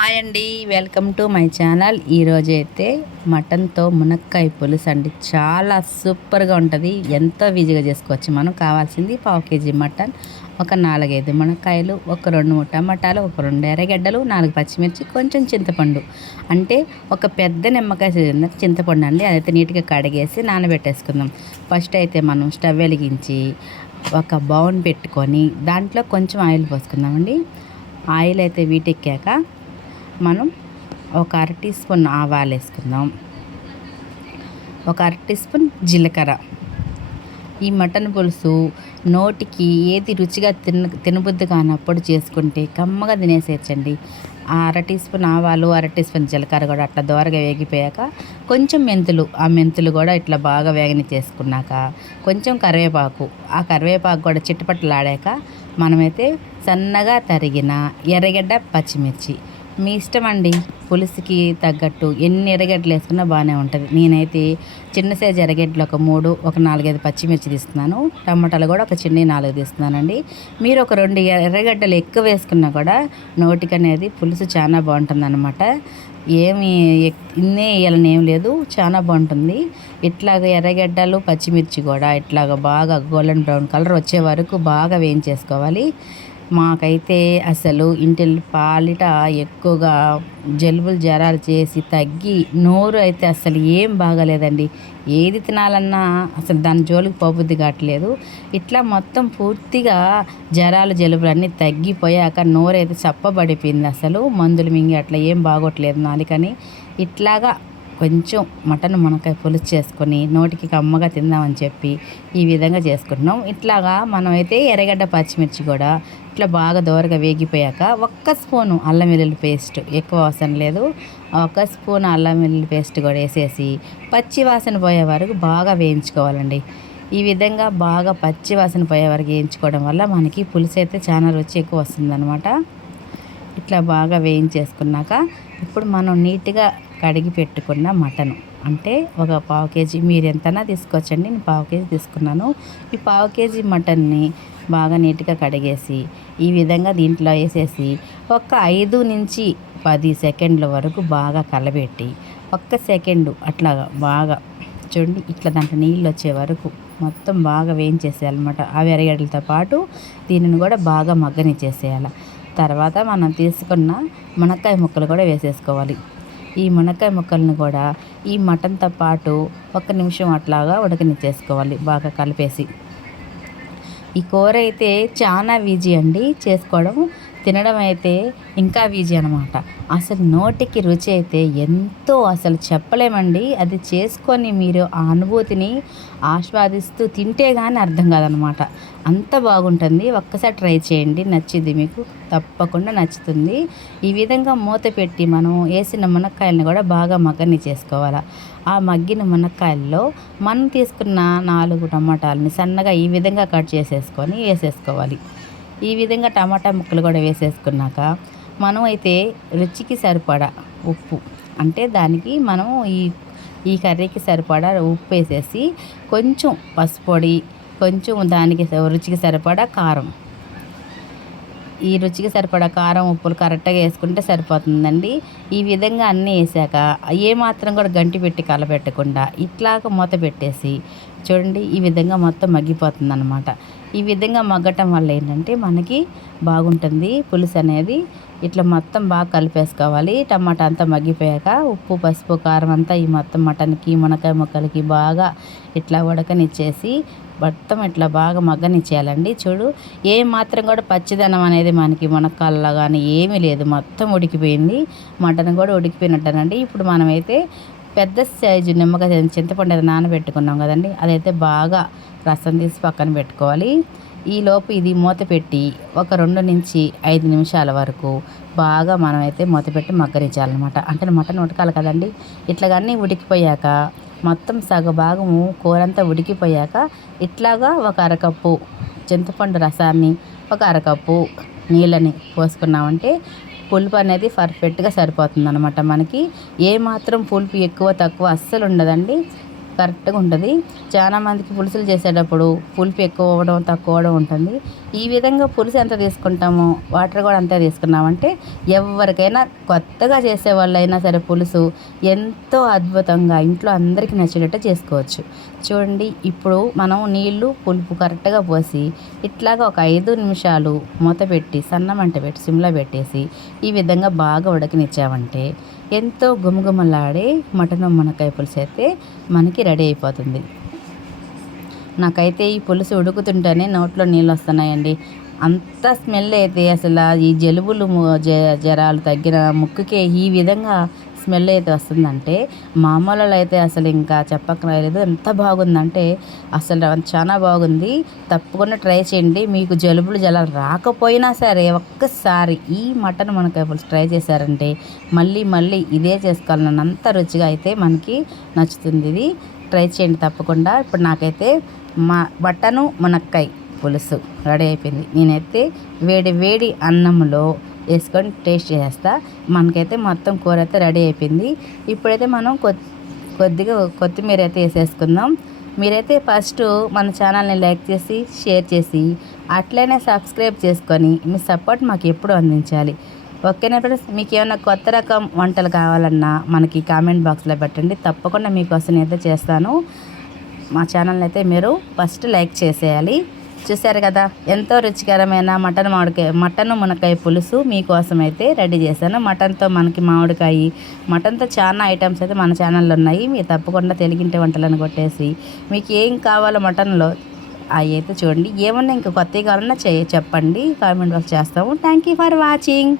Hi అండి welcome to my channel. ఈరోజు అయితే మటన్తో మునక్కాయ పులుసు అండి. చాలా సూపర్గా ఉంటుంది. ఎంతో ఈజీగా చేసుకోవచ్చు. మనం కావాల్సింది పావు కేజీ మటన్ ఒక నాలుగైదు మునక్కాయలు ఒక రెండు మూడు టమాటాలు ఒక రెండు ఎర్రగడ్డలు నాలుగు పచ్చిమిర్చి కొంచెం చింతపండు. అంటే ఒక పెద్ద నిమ్మకాయ చెందిన చింతపండు అండి. అదైతే నీట్గా కడిగేసి నానబెట్టేసుకుందాం. ఫస్ట్ అయితే మనం స్టవ్ వెలిగించి ఒక బౌన్ పెట్టుకొని దాంట్లో కొంచెం ఆయిల్ పోసుకుందామండి. ఆయిల్ అయితే వీటెక్కాక మనం ఒక అర టీ స్పూన్ ఆవాలు వేసుకుందాం. ఒక అర టీ స్పూన్ జీలకర్ర. ఈ మటన్ పులుసు నోటికి ఏది రుచిగా తిన తినబుద్ధి కానప్పుడు చేసుకుంటే కమ్మగా తినేసేయచ్చండి. ఆ అర టీ స్పూన్ ఆవాలు అర టీ స్పూన్ జీలకర్ర కూడా అట్లా దోరగా వేగిపోయాక కొంచెం మెంతులు ఆ మెంతులు కూడా ఇట్లా బాగా వేగని చేసుకున్నాక కొంచెం కరివేపాకు ఆ కరివేపాకు కూడా చిట్టుపట్టలాడాక మనమైతే సన్నగా తరిగిన ఎర్రగడ్డ పచ్చిమిర్చి మీ ఇష్టం అండి పులుసుకి తగ్గట్టు ఎన్ని ఎర్రగడ్డలు వేసుకున్నా బాగానే ఉంటుంది. నేనైతే చిన్న సైజు ఎర్రగడ్డలు ఒక మూడు ఒక నాలుగైదు పచ్చిమిర్చి తీస్తున్నాను. టమాటాలు కూడా ఒక చిన్న నాలుగు తీస్తున్నానండి. మీరు ఒక రెండు ఎర్రగడ్డలు ఎక్కువ వేసుకున్నా కూడా నోటికి అనేది పులుసు చాలా బాగుంటుంది అనమాట ఏమి ఇన్నే వేయాలని ఏం లేదు చాలా బాగుంటుంది. ఇట్లాగ ఎర్రగడ్డలు పచ్చిమిర్చి కూడా ఇట్లాగ బాగా గోల్డెన్ బ్రౌన్ కలర్ వచ్చే వరకు బాగా వేయించేసుకోవాలి. మాకైతే అసలు ఇంటి పాలిట ఎక్కువగా జలుబులు జ్వరాలు చేసి తగ్గి నోరు అయితే అసలు ఏం బాగాలేదండి. ఏది తినాలన్నా అసలు దాని జోలికి పోబుద్ది కావట్లేదు. ఇట్లా మొత్తం పూర్తిగా జ్వరాలు జలుబులు అన్నీ తగ్గిపోయాక నోరు అయితే చప్పబడిపోయింది అసలు. మందులు మింగి అట్లా ఏం బాగోట్లేదు నాలుకని ఇట్లాగా కొంచెం మటన్ మునక్కాయ పులుసు చేసుకొని నోటికి కమ్మగా తిందామని చెప్పి ఈ విధంగా చేసుకుంటున్నాం. ఇట్లాగా మనమైతే ఎర్రగడ్డ పచ్చిమిర్చి కూడా ఇట్లా బాగా దోరగా వేగిపోయాక ఒక్క స్పూను అల్లం వెల్లుల్లి పేస్ట్ ఎక్కువ అవసరం లేదు. ఒక స్పూన్ అల్లం వెల్లుల్లి పేస్ట్ కూడా వేసేసి పచ్చి వాసన పోయే వరకు బాగా వేయించుకోవాలండి. ఈ విధంగా బాగా పచ్చి వాసన పోయే వరకు వేయించుకోవడం వల్ల మనకి పులుసు అయితే చాలా రుచి ఎక్కువ వస్తుందన్నమాట. ఇట్లా బాగా వేయించేసుకున్నాక ఇప్పుడు మనం నీట్గా కడిగి పెట్టుకున్న మటన్. అంటే ఒక పావు కేజీ మీరు ఎంతనా తీసుకోవచ్చండి నేను పావు కేజీ తీసుకున్నాను. ఈ పావు కేజీ మటన్ని బాగా నీట్గా కడిగేసి ఈ విధంగా దీంట్లో వేసేసి ఒక ఐదు నుంచి పది సెకండ్ల వరకు బాగా కలబెట్టి ఒక్క సెకండు అట్లాగా బాగా చూడండి ఇట్లా దాంట్లో నీళ్ళు వచ్చే వరకు మొత్తం బాగా వేయించేసేయాలన్నమాట. ఆ వెరగడ్డలతో పాటు దీనిని కూడా బాగా మగ్గనిచ్చేసేయాలి. తర్వాత మనం తీసుకున్న మునక్కాయ ముక్కలు కూడా వేసేసుకోవాలి. ఈ మునక్కాయ ముక్కలను కూడా ఈ మటన్తో పాటు ఒక నిమిషం అట్లాగా ఉడకనిచ్చేసుకోవాలి. బాగా కలిపేసి. ఈ కూర అయితే చాలా ఈజీ అండి. చేసుకోవడం తినడం అయితే ఇంకా ఈజీ అనమాట అసలు నోటికి రుచి అయితే ఎంతో అసలు చెప్పలేమండి. అది చేసుకొని మీరు ఆ అనుభూతిని ఆస్వాదిస్తూ తింటే కానీ అర్థం కాదనమాట అంత బాగుంటుంది. ఒక్కసారి ట్రై చేయండి. నచ్చింది మీకు తప్పకుండా నచ్చుతుంది. ఈ విధంగా మూత పెట్టి మనం వేసిన మునక్కాయలను కూడా బాగా మగ్గని చేసుకోవాలి. ఆ మగ్గిన మునక్కాయల్లో మనం తీసుకున్న నాలుగు టమాటాలని సన్నగా ఈ విధంగా కట్ చేసేసుకొని వేసేసుకోవాలి. ఈ విధంగా టమాటా ముక్కలు కూడా వేసేసుకున్నాక మనం అయితే రుచికి సరిపడా ఉప్పు అంటే దానికి మనం ఈ ఈ కర్రీకి సరిపడా ఉప్పు వేసేసి కొంచెం పసుపొడి పొడి కొంచెం దానికి రుచికి సరిపడా కారం. ఈ రుచికి సరిపడా కారం ఉప్పులు కరెక్ట్గా వేసుకుంటే సరిపోతుందండి. ఈ విధంగా అన్నీ వేసాక ఏ మాత్రం కూడా గంటి పెట్టి కలపెట్టకుండా ఇట్లాగ మూత పెట్టేసి చూడండి ఈ విధంగా మొత్తం మగ్గిపోతుంది అనమాట ఈ విధంగా మగ్గటం వల్ల ఏంటంటే మనకి బాగుంటుంది పులుసు అనేది. ఇట్లా మొత్తం బాగా కలిపేసుకోవాలి. టమాటా అంతా మగ్గిపోయాక ఉప్పు పసుపు కారం అంతా ఈ మొత్తం మటన్కి మునకాయ ముక్కలకి బాగా ఇట్లా ఉడకనిచ్చేసి మొత్తం ఇట్లా బాగా మగ్గనిచ్చేయాలండి? చూడు ఏ మాత్రం కూడా పచ్చిదనం అనేది మనకి మునక్కాల్లో కానీ ఏమీ లేదు. మొత్తం ఉడికిపోయింది. మటన్ కూడా ఉడికిపోయినట్టనండి. ఇప్పుడు మనమైతే పెద్ద సైజు నిమ్మకాయ చింతపండు అది నానబెట్టుకున్నాం కదండి. అదైతే బాగా రసం తీసి పక్కన పెట్టుకోవాలి. ఈలోపు ఇది మూత పెట్టి ఒక రెండు నుంచి ఐదు నిమిషాల వరకు బాగా మనమైతే మూత పెట్టి మగ్గరించాలన్నమాట అంటే మటన్ ఉడకాలి కదండి. ఇట్లాగన్నీ ఉడికిపోయాక మొత్తం సగ భాగము కూరంతా ఉడికిపోయాక ఇట్లాగా ఒక అరకప్పు చింతపండు రసాన్ని ఒక అరకప్పు నీళ్ళని పోసుకున్నామంటే పులుపు అనేది పర్ఫెక్ట్గా సరిపోతుంది అనమాట మనకి ఏ మాత్రం పులుపు ఎక్కువ తక్కువ అస్సలు ఉండదండి. కరెక్ట్గా ఉంటుంది. చాలా మందికి పులుసులు చేసేటప్పుడు పులుపు ఎక్కువ అవ్వడం తక్కువ అవ్వడం ఉంటుంది. ఈ విధంగా పులుసు ఎంత తీసుకుంటామో వాటర్ కూడా అంతే తీసుకున్నామంటే ఎవరికైనా కొత్తగా చేసే వాళ్ళైనా సరే పులుసు ఎంతో అద్భుతంగా ఇంట్లో అందరికీ నచ్చేటట్టు చేసుకోవచ్చు. చూడండి ఇప్పుడు మనం నీళ్ళు పులుపు కరెక్ట్గా పోసి ఇట్లాగా ఒక ఐదు నిమిషాలు మూత పెట్టి సన్నమంట పెట్టి సిమ్లో పెట్టేసి ఈ విధంగా బాగా ఉడకనిచ్చామంటే ఎంతో గుమగుమలాడే మటన్ మునక్కాయ పులుసు అయితే మనకి రెడీ అయిపోతుంది. నాకైతే ఈ పులుసు ఉడుకుతుంటేనే నోట్లో నీళ్ళు వస్తున్నాయండి. అంత స్మెల్ అయితే అసలు ఈ జలుబులు జ- జ్వరాలు తగ్గిన ముక్కుకే ఈ విధంగా స్మెల్ అయితే వస్తుందంటే మామూలు అయితే అసలు ఇంకా చెప్పక్కర్లేదు. ఎంత బాగుందంటే అసలు చాలా బాగుంది. తప్పకుండా ట్రై చేయండి. మీకు జలుబులు జలాలు రాకపోయినా సరే ఒక్కసారి ఈ మటన్ మనకాయ పులుసు ట్రై చేశారంటే మళ్ళీ మళ్ళీ ఇదే చేసుకోవాలని అంత రుచిగా అయితే మనకి నచ్చుతుంది. ఇది ట్రై చేయండి తప్పకుండా. ఇప్పుడు నాకైతే మా మటను మునక్కాయ పులుసు రెడీ అయిపోయింది. నేనైతే వేడి వేడి అన్నంలో వేసుకొని టేస్ట్ చేస్తా మనకైతే మొత్తం కూర అయితే రెడీ అయిపోయింది. ఇప్పుడైతే మనం కొ- కొద్దిగా కొత్తిమీర అయితే వేసేసుకుందాం. మీరైతే ఫస్ట్ మన ఛానల్ని లైక్ చేసి షేర్ చేసి అట్లనే సబ్స్క్రైబ్ చేసుకొని మీ సపోర్ట్ మాకు ఎప్పుడు అందించాలి. ఓకేనా ఫ్రెండ్స్? మీకు ఏమైనా కొత్త రకం వంటలు కావాలన్నా మనకి కామెంట్ బాక్స్లో పెట్టండి. తప్పకుండా మీకోసం అయితే చేస్తాను. మా ఛానల్ని అయితే మీరు ఫస్ట్ లైక్ చేసేయాలి. చూశారు కదా? ఎంతో రుచికరమైన మటన్ మామిడికాయ మటన్ మునక్కాయ పులుసు మీకోసం అయితే రెడీ చేశాను. మటన్తో మనకి మామిడికాయ మటన్తో చాలా ఐటమ్స్ అయితే మన ఛానల్లో ఉన్నాయి. మీరు తప్పకుండా తెలుగింటి వంటలను కొట్టేసి మీకు ఏం కావాలో మటన్లో అవి అయితే చూడండి. ఏమన్నా ఇంకా కొత్తవి కావాలన్నా చెప్పండి. కామెంట్ బాక్స్ చేస్తాము. Thank you for watching